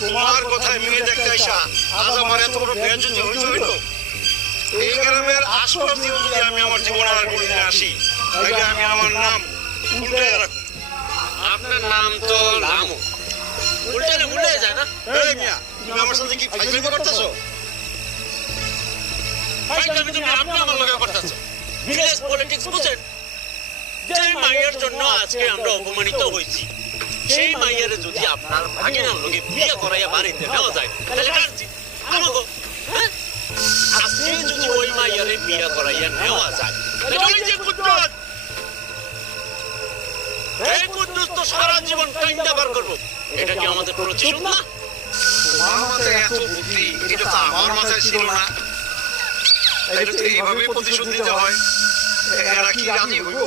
তোমার কথায় মেয়ে দেখতে আইসা আজ আমার এত বড় বেয়াজ্জতি হইল। এই গ্রামের আশপাশ দিয়ে যদি আমি আমার জীবনে আর কোনোদিন আসি তাহলে আমি আমার নাম উল্টায় রাখবো। আপনার নাম তো রামু, উল্টালে ভুলে যায় না? এই মিয়া, তুমি আমার সাথে কি ফাইজলামি করতেছো? ফাইজলামি তুমি আপনি আমার লগে করতেছো। ভিলেজ পলিটিক্স বুঝেন? যে মাইয়ার জন্য আজকে আমরা অপমানিত হয়েছি, সেই মাইয়ারে যদি আপনার ভাগিনার লগে বিয়ে করাইয়া বাড়িতে নেওয়া যায় তাহলে কার জিত? আমাগো। হ্যাঁ, আজকে যদি ওই মাইয়ারে বিয়ে করাইয়া নেওয়া যায় তাহলে ওই যে কুদ্দুস, এই কুদ্দুস তো সারা জীবন কাইন্দা বার করবো। এটা কি আমাদের প্রতিশোধ না? তোমার মাথায় এত বুদ্ধি, এটা তো আমার মাথায় ছিল না। এটা তো এইভাবে প্রতিশোধ নিতে হয়। এরা কি রাজি হইব?